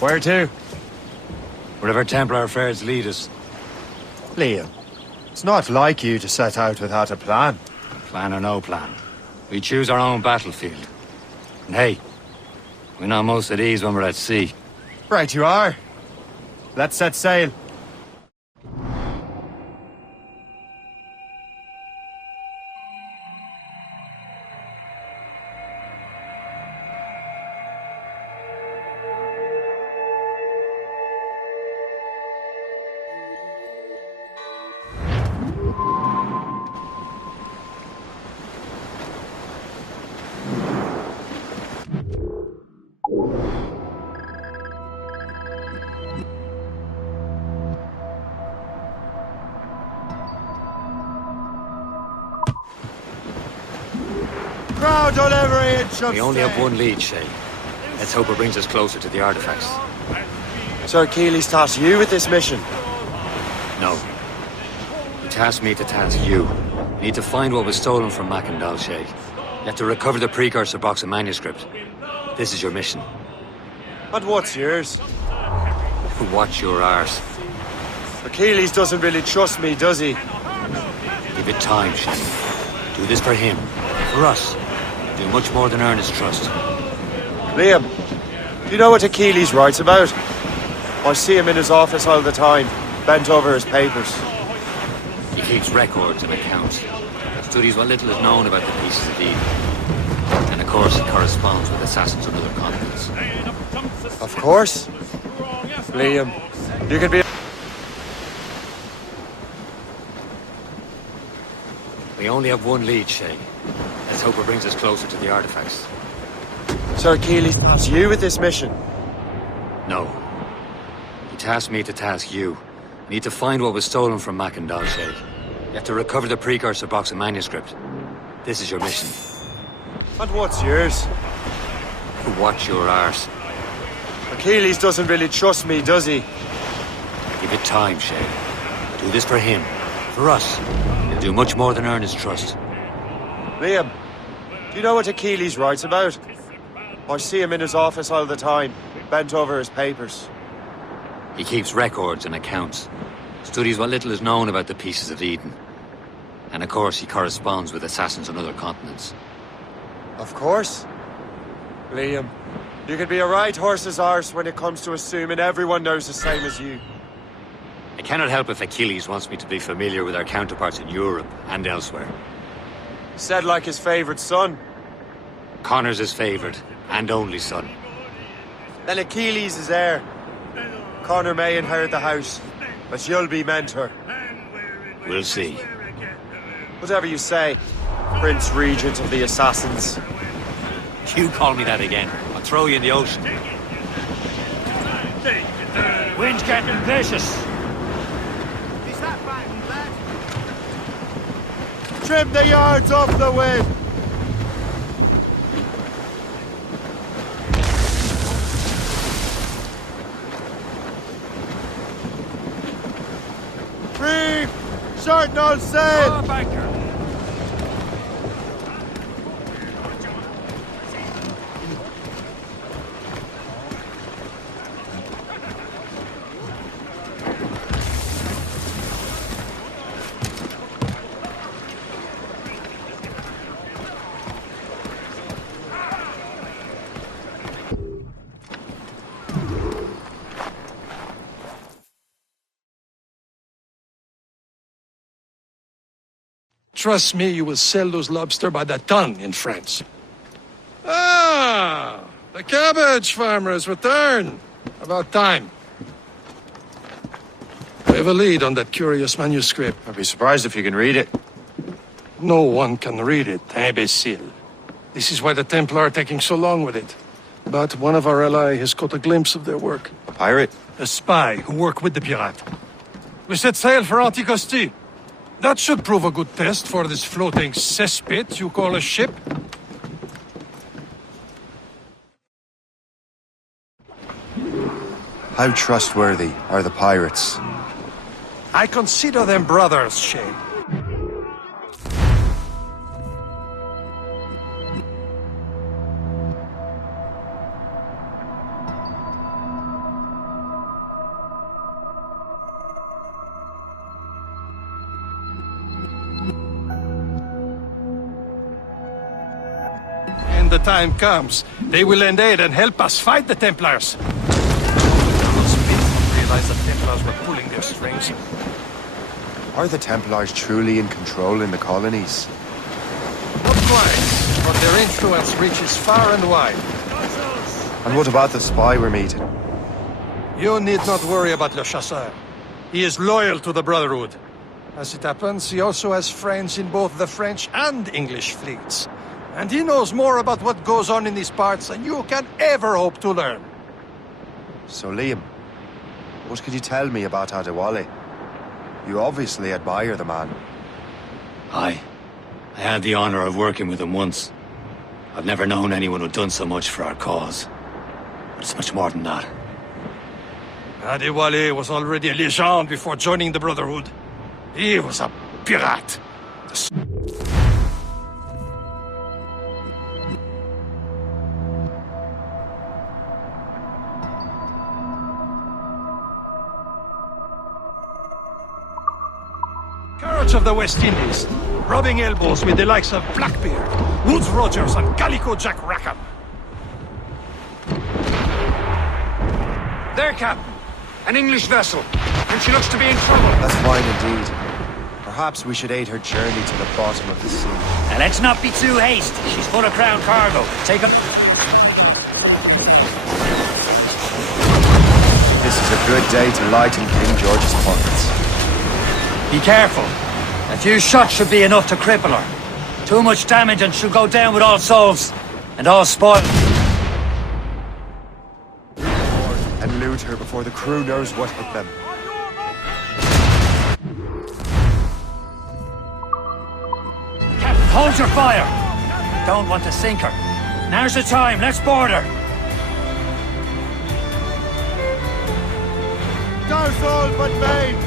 Where to? Wherever Templar affairs lead us. Liam, it's not like you to set out without a plan. Plan or no plan. We choose our own battlefield. And hey, we're not most at ease when we're at sea. Right you are. Let's set sail. Crowd on every inch of We only have one lead, Shay. Let's hope it brings us closer to the artifacts. Sir Keeley's tasked you with this mission. No. He tasked me to task you. We need to find what was stolen from Mackandal, Shay. You have to recover the precursor box of manuscript. This is your mission. And what's yours? Watch your arse. Achilles doesn't really trust me, does he? Give it time, Shay. Do this for him. For us. Do much more than earn his trust. Liam, do you know what Achilles writes about? I see him in his office all the time, bent over his papers. He keeps records and accounts. Studies what little is known about the pieces of Eden. And of course, he corresponds with assassins on other continents. Of course. Liam, you can be... We only have one lead, Shay. Let's hope it brings us closer to the artifacts. Sir Achilles tasked you with this mission. No. He tasked me to task you. We need to find what was stolen from Mackandal, Shay. You have to recover the precursor box of manuscript. This is your mission. And what's yours? Watch your arse. Achilles doesn't really trust me, does he? Give it time, Shay. Do this for him. For us. He'll do much more than earn his trust. Liam, do you know what Achilles writes about? I see him in his office all the time, bent over his papers. He keeps records and accounts. Studies what little is known about the pieces of Eden. And of course, he corresponds with assassins on other continents. Of course. Liam, you can be a right horse's arse when it comes to assuming everyone knows the same as you. I cannot help if Achilles wants me to be familiar with our counterparts in Europe and elsewhere. Said like his favorite son. Connor's his favorite and only son. Then Achilles is heir. Connor may inherit the house, but you'll be mentor. We'll see. Whatever you say, Prince Regent of the Assassins. You call me that again, I'll throw you in the ocean. Wind's getting vicious. Trim the yards off the wind! Reef! Short no sail! Trust me, you will sell those lobster by the ton in France. Ah, the cabbage farmer has returned. About time. We have a lead on that curious manuscript. I'd be surprised if you can read it. No one can read it, imbecile. This is why the Templar are taking so long with it. But one of our allies has caught a glimpse of their work. A pirate? A spy who worked with the pirate. We set sail for Anticosti. That should prove a good test for this floating cesspit you call a ship. How trustworthy are the pirates? I consider them brothers, Shay. when the time comes, they will lend aid and help us fight the Templars. Those people realized the Templars were pulling their strings. Are the Templars truly in control in the colonies? Not quite, but their influence reaches far and wide. And what about the spy we're meeting? You need not worry about Le Chasseur. He is loyal to the Brotherhood. As it happens, he also has friends in both the French and English fleets. And he knows more about what goes on in these parts than you can ever hope to learn. So Liam, what could you tell me about Adewale? You obviously admire the man. I had the honor of working with him once. I've never known anyone who'd done so much for our cause. But it's much more than that. Adewale was already a legend before joining the Brotherhood. He was a pirate. Courage of the West Indies, rubbing elbows with the likes of Blackbeard, Woodes Rogers, and Calico Jack Rackham. There, Captain. An English vessel. And she looks to be in trouble. That's fine indeed. Perhaps we should aid her journey to the bottom of the sea. Now let's not be too hasty. She's full of crown cargo. Take a... This is a good day to lighten King George's pockets. Be careful. A few shots should be enough to cripple her. Too much damage and she'll go down with all souls. And all spoil. And loot her before the crew knows what hit them. Captain, hold your fire. Don't want to sink her. Now's the time. Let's board her. Douse all but babes!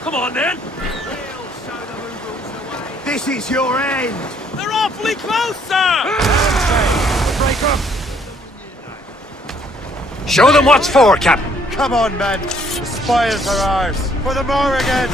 Come on, then! This is your end! They're awfully close, sir! Break up! Show them what's for, Captain. Come on, men! The spoils are ours! For the Morrigan!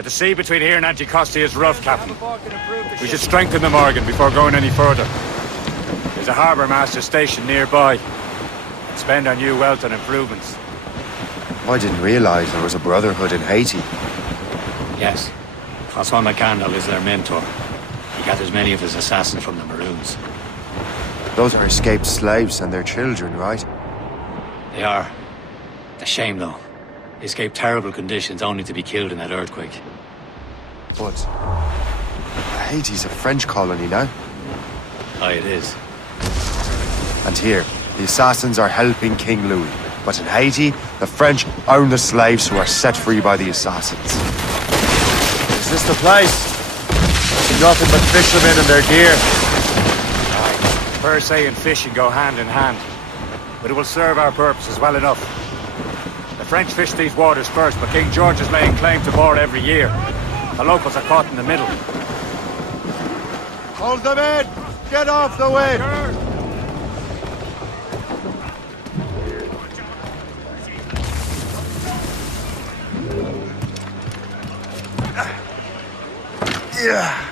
The sea between here and Anticosti is rough, Captain. We should strengthen the Morgan before going any further. There's a harbour master stationed nearby. Spend our new wealth on improvements. I didn't realize there was a brotherhood in Haiti. Yes. Francois McCandle is their mentor. He gathers many of his assassins from the Maroons. Those are escaped slaves and their children, right? They are. A shame, though. He escaped terrible conditions only to be killed in that earthquake. But Haiti's a French colony now. Aye, it is. And here, the assassins are helping King Louis. But in Haiti, the French own the slaves who are set free by the assassins. Is this the place? See nothing but fishermen and their gear. Aye, per se and fishing go hand in hand. But it will serve our purposes well enough. The French fish these waters first, but King George is laying claim to board every year. The locals are caught in the middle. Hold them in! Get off the way! Yeah.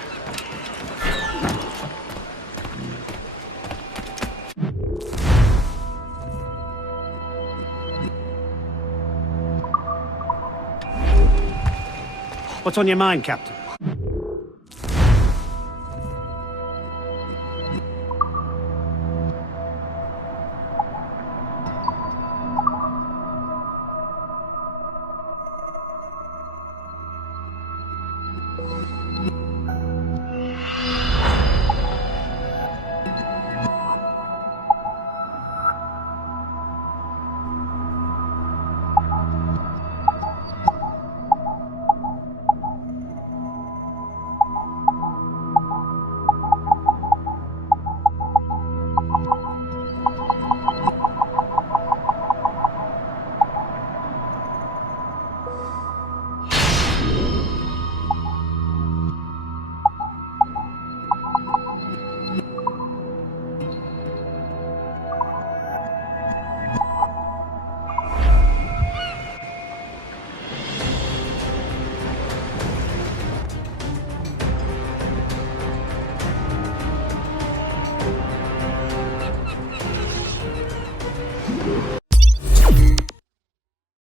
What's on your mind, Captain?